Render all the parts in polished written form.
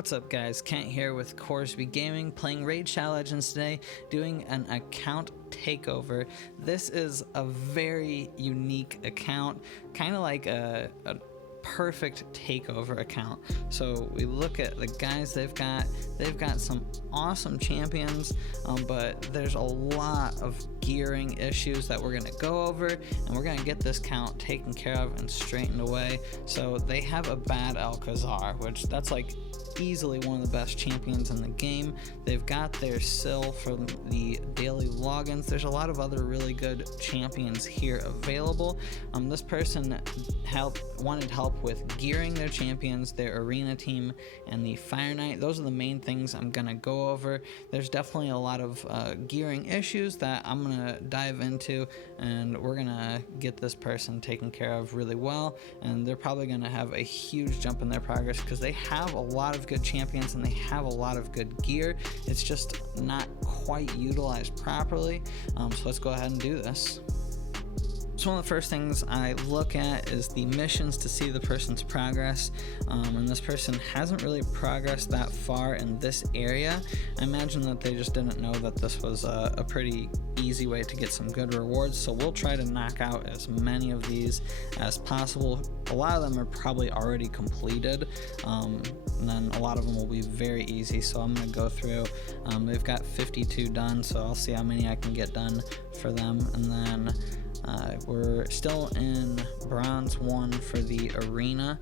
What's up guys, Kent here with Corsby Gaming, playing Raid Shadow Legends today, doing an account takeover. This is a very unique account, kind of like a perfect takeover account. So we look at the guys they've got some awesome champions, but there's a lot of gearing issues that we're going to go over, and we're going to get this count taken care of and straightened away. So they have a Bad-el-Kazar, which that's like easily one of the best champions in the game. They've got their Syl from the daily logins. There's a lot of other really good champions here available. This person wanted help with gearing their champions, their arena team, and the Fire Knight. Those are the main things I'm gonna go over. There's definitely a lot of gearing issues that I'm gonna dive into, and we're gonna get this person taken care of really well, and they're probably gonna have a huge jump in their progress because they have a lot of good champions and they have a lot of good gear. It's just not quite utilized properly. So let's go ahead and do this. So one of the first things I look at is the missions to see the person's progress, and this person hasn't really progressed that far in this area. I imagine that they just didn't know that this was a pretty easy way to get some good rewards, so we'll try to knock out as many of these as possible. A lot of them are probably already completed, and then a lot of them will be very easy, so I'm going to go through. They've got 52 done, so I'll see how many I can get done for them, and then we're still in Bronze 1 for the arena.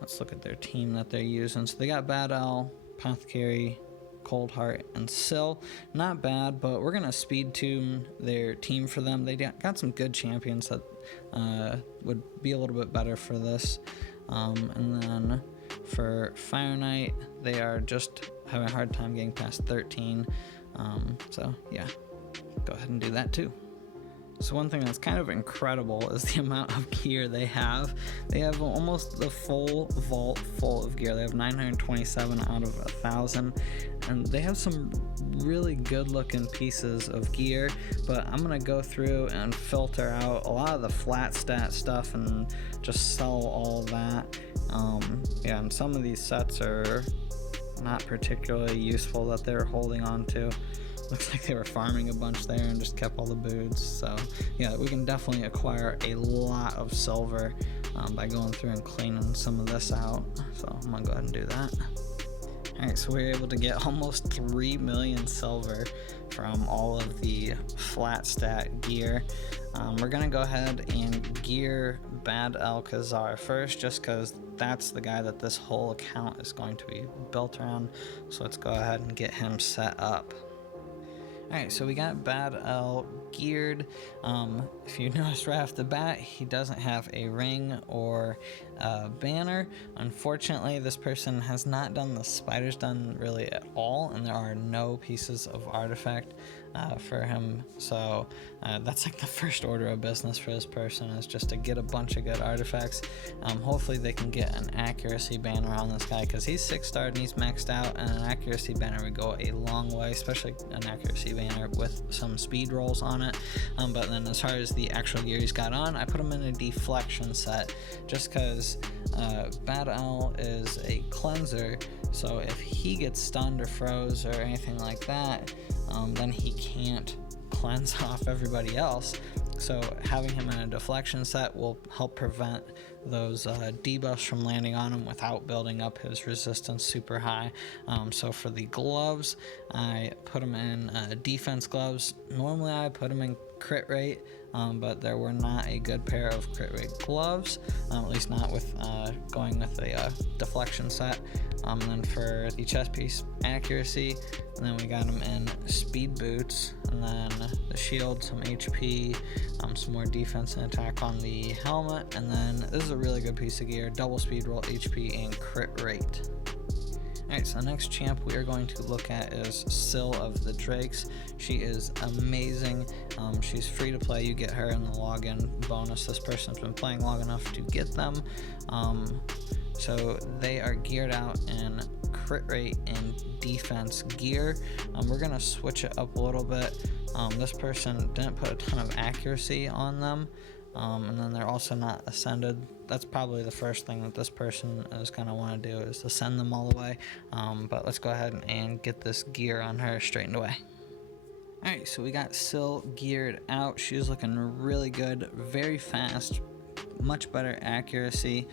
Let's look at their team that they're using. So they got Bad-el, Apothecary, Coldheart, and Syl. Not bad, but we're going to speed tune their team for them. They got some good champions that would be a little bit better for this. And then for Fire Knight, they are just having a hard time getting past 13. So yeah, go ahead and do that too. So one thing that's kind of incredible is the amount of gear they have. They have almost the full vault full of gear. They have 927 out of 1,000, and they have some really good looking pieces of gear, but I'm gonna go through and filter out a lot of the flat stat stuff and just sell all of that. Yeah, and some of these sets are not particularly useful that they're holding on to. Looks like they were farming a bunch there and just kept all the boots. So yeah, we can definitely acquire a lot of silver by going through and cleaning some of this out. So I'm gonna go ahead and do that. Alright, so we were able to get almost 3 million silver from all of the flat stat gear. We're gonna go ahead and gear Bad-el-Kazar first, just because that's the guy that this whole account is going to be built around. So let's go ahead and get him set up. Alright, so we got Bad-el geared. If you notice right off the bat, he doesn't have a ring or a banner. Unfortunately, this person has not done the spiders done really at all, and there are no pieces of artifact for him. So that's like the first order of business for this person, is just to get a bunch of good artifacts. Hopefully they can get an accuracy banner on this guy, because he's 6-star and he's maxed out, and an accuracy banner would go a long way, especially an accuracy banner with some speed rolls on it. But then as far as the actual gear he's got on, I put him in a deflection set, just because Bad-el is a cleanser, so if he gets stunned or froze or anything like that, then he can't cleanse off everybody else. So having him in a deflection set will help prevent those debuffs from landing on him without building up his resistance super high. So for the gloves, I put him in defense gloves. Normally I put him in crit rate, but there were not a good pair of crit rate gloves, at least not with going with a deflection set. And then for the chest piece, accuracy, and then we got him in speed boots, and then the shield, some HP, some more defense and attack on the helmet, and then this is a really good piece of gear, double speed roll, HP, and crit rate. Alright, so the next champ we are going to look at is Syl of the Drakes. She is amazing. She's free to play. You get her in the login bonus. This person's been playing long enough to get them. So they are geared out in crit rate and defense gear. We're going to switch it up a little bit. This person didn't put a ton of accuracy on them. and then they're also not ascended. That's probably the first thing that this person is going to want to do, is ascend them all the way. But let's go ahead and get this gear on her straightened away. Alright, so we got Syl geared out. She's looking really good, very fast, much better accuracy.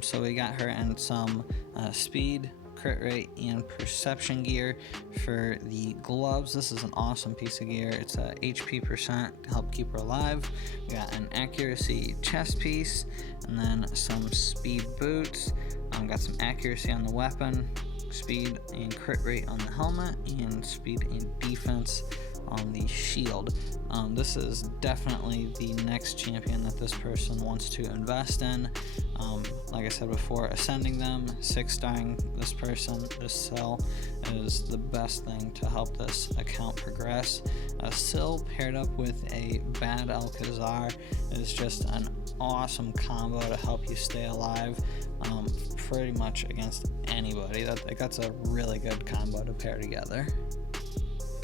So we got her in some speed, crit rate, and perception gear. For the gloves, this is an awesome piece of gear. It's a HP percent to help keep her alive. We got an accuracy chest piece, and then some speed boots. Got some accuracy on the weapon, speed and crit rate on the helmet, and speed and defense on the shield. This is definitely the next champion that this person wants to invest in. Like I said before, ascending them, 6-starring this person, this Syl, is the best thing to help this account progress. Syl paired up with a Bad-el-Kazar is just an awesome combo to help you stay alive, pretty much against anybody. That's a really good combo to pair together.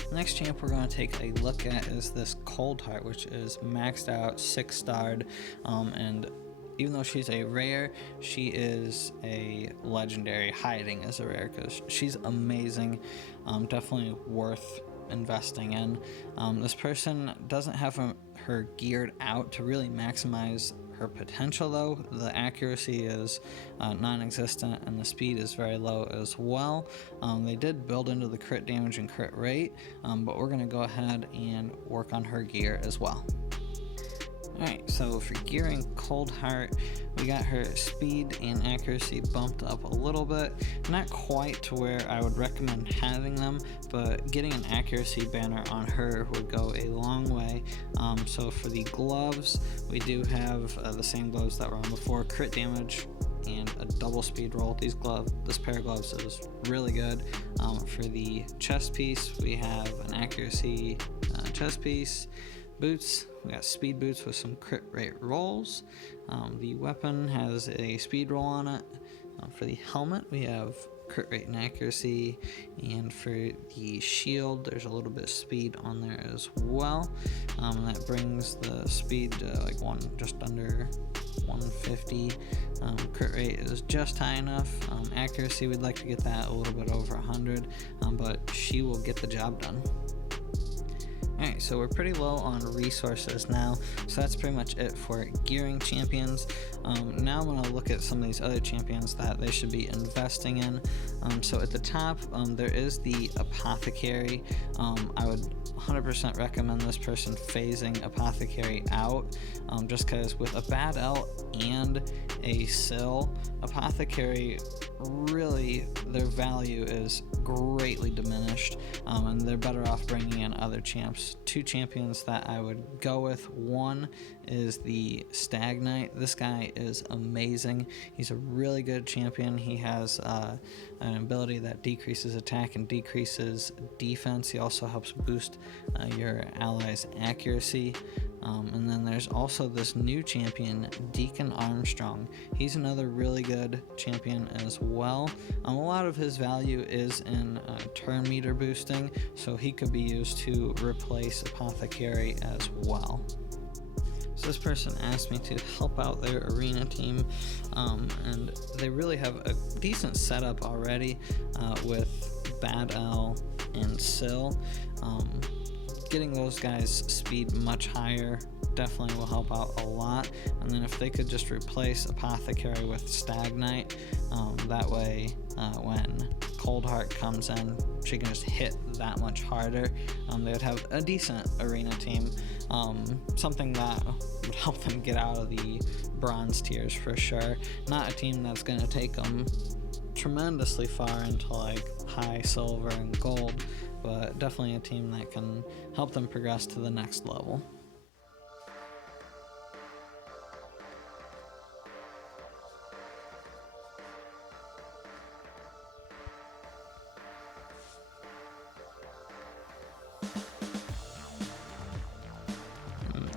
The next champ we're going to take a look at is this Coldheart, which is maxed out, 6-starred, and even though she's a rare, she is a legendary hiding as a rare, because she's amazing, definitely worth investing in. This person doesn't have her geared out to really maximize her potential, though. The accuracy is non-existent and the speed is very low as well. They did build into the crit damage and crit rate, but we're going to go ahead and work on her gear as well. Alright, so for gearing Coldheart, we got her speed and accuracy bumped up a little bit. Not quite to where I would recommend having them, but getting an accuracy banner on her would go a long way. So for the gloves, we do have the same gloves that were on before, crit damage and a double speed roll. This pair of gloves is really good. For the chest piece, we have an accuracy chest piece. Boots, we got speed boots with some crit rate rolls. The weapon has a speed roll on it. For the helmet, we have crit rate and accuracy, and for the shield, there's a little bit of speed on there as well. And that brings the speed to like just under 150. Crit rate is just high enough. Accuracy, we'd like to get that a little bit over 100, but she will get the job done. Alright, so we're pretty low on resources now, so that's pretty much it for gearing champions. Now I'm going to look at some of these other champions that they should be investing in. So at the top, there is the Apothecary. I would 100% recommend this person phasing Apothecary out, just because with a Bad-el and a Syl, Apothecary, really their value is greatly diminished, and they're better off bringing in other champs. Two champions that I would go with: one is the Stag Knight. This guy is amazing. He's a really good champion. He has an ability that decreases attack and decreases defense. He also helps boost your allies' accuracy. And then there's also this new champion, Deacon Armstrong. He's another really good champion as well. A lot of his value is in turn meter boosting, so he could be used to replace Apothecary as well. So this person asked me to help out their arena team, and they really have a decent setup already with Bad-el and Syl. Getting those guys' speed much higher definitely will help out a lot. And then if they could just replace Apothecary with Stag Knight, that way when Coldheart comes in, she can just hit that much harder. They would have a decent arena team, something that would help them get out of the bronze tiers for sure. Not a team that's going to take them tremendously far into like high silver and gold, but definitely a team that can help them progress to the next level.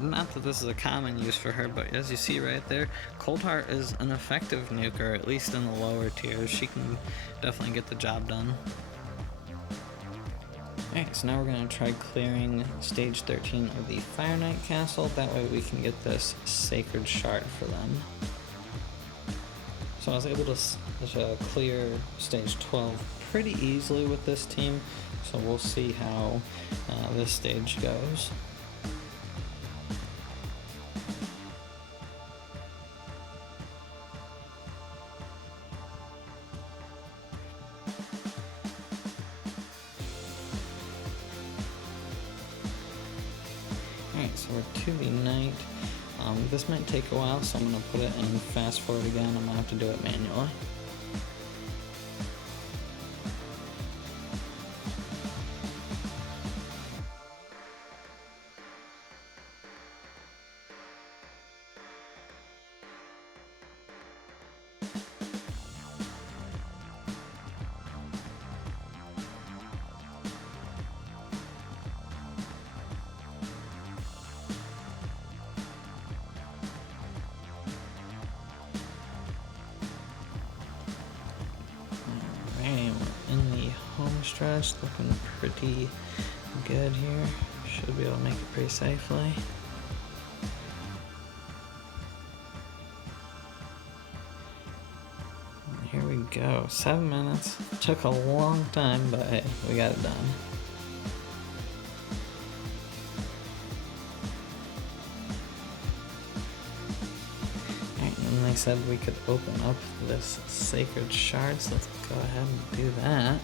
Not that this is a common use for her, but as you see right there, Coldheart is an effective nuker, at least in the lower tiers. She can definitely get the job done. Alright, so now we're going to try clearing stage 13 of the Fire Knight Castle. That way we can get this sacred shard for them. So I was able to clear stage 12 pretty easily with this team, so we'll see how this stage goes. Alright, so we're 2v Knight. This might take a while, so I'm going to put it in fast forward again. I'm going to have to do it manually. Stretch, looking pretty good here. Should be able to make it pretty safely. And here we go. 7 minutes. Took a long time, but hey, we got it done. Alright, and they said we could open up this sacred shard, so let's go ahead and do that.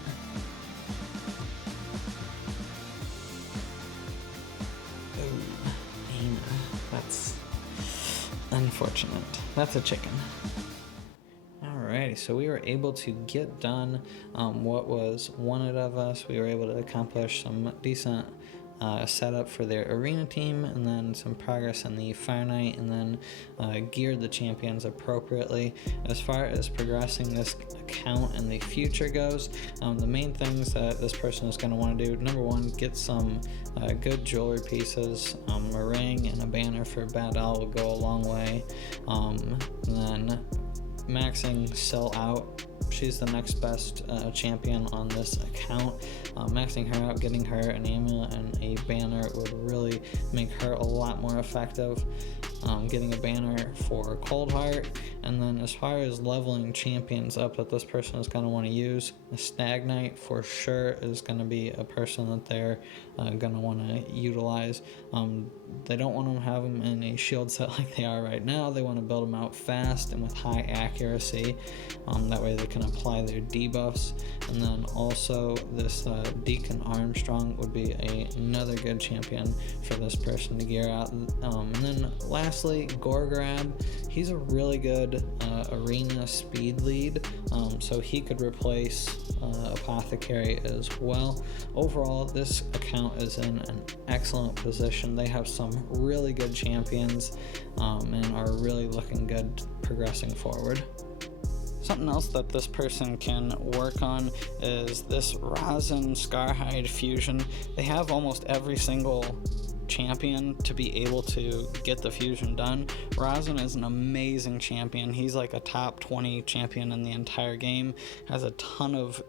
That's unfortunate. That's a chicken. Alrighty, so we were able to get done what was wanted of us. We were able to accomplish some decent setup for their arena team, and then some progress in the Fire Knight, and then geared the champions appropriately. As far as progressing this account in the future goes, the main things that this person is going to want to do: number one, get some good jewelry pieces. A ring and a banner for Bad-el will go a long way. And then maxing Syl out. She's the next best champion on this account. Maxing her out, getting her an amulet and a banner would really make her a lot more effective. Getting a banner for Coldheart, and then as far as leveling champions up that this person is going to want to use, the Stag Knight for sure is going to be a person that they're going to want to utilize. They don't want to have them in a shield set like they are right now. They want to build them out fast and with high accuracy. That way they can apply their debuffs. And then also this Deacon Armstrong would be another good champion for this person to gear out. And then lastly, Gorgrab. He's a really good arena speed lead, so he could replace Apothecary as well. Overall, this account is in an excellent position. They have some really good champions and are really looking good progressing forward. Something else that this person can work on is this Rosin Scarhide fusion. They have almost every single champion to be able to get the fusion done. Rosin is an amazing champion. He's like a top 20 champion in the entire game, has a ton of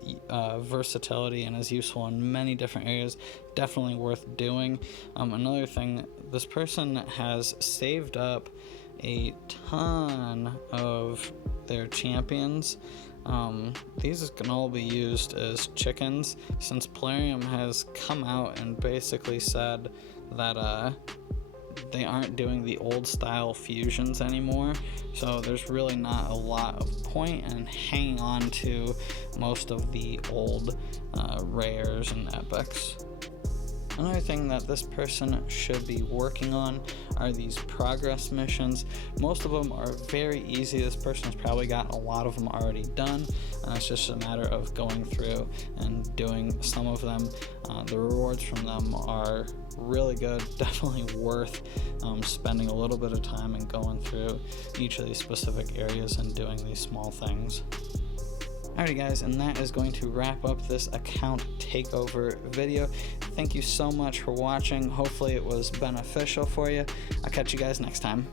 versatility and is useful in many different areas. Definitely worth doing. Another thing, this person has saved up a ton of their champions. These can all be used as chickens, since Plarium has come out and basically said that they aren't doing the old style fusions anymore, so there's really not a lot of point in hanging on to most of the old rares and epics. Another thing that this person should be working on are these progress missions. Most of them are very easy. This person's probably got a lot of them already done, and it's just a matter of going through and doing some of them. The rewards from them are really good, definitely worth spending a little bit of time and going through each of these specific areas and doing these small things. Alrighty guys, and that is going to wrap up this account takeover video. Thank you so much for watching. Hopefully it was beneficial for you. I'll catch you guys next time.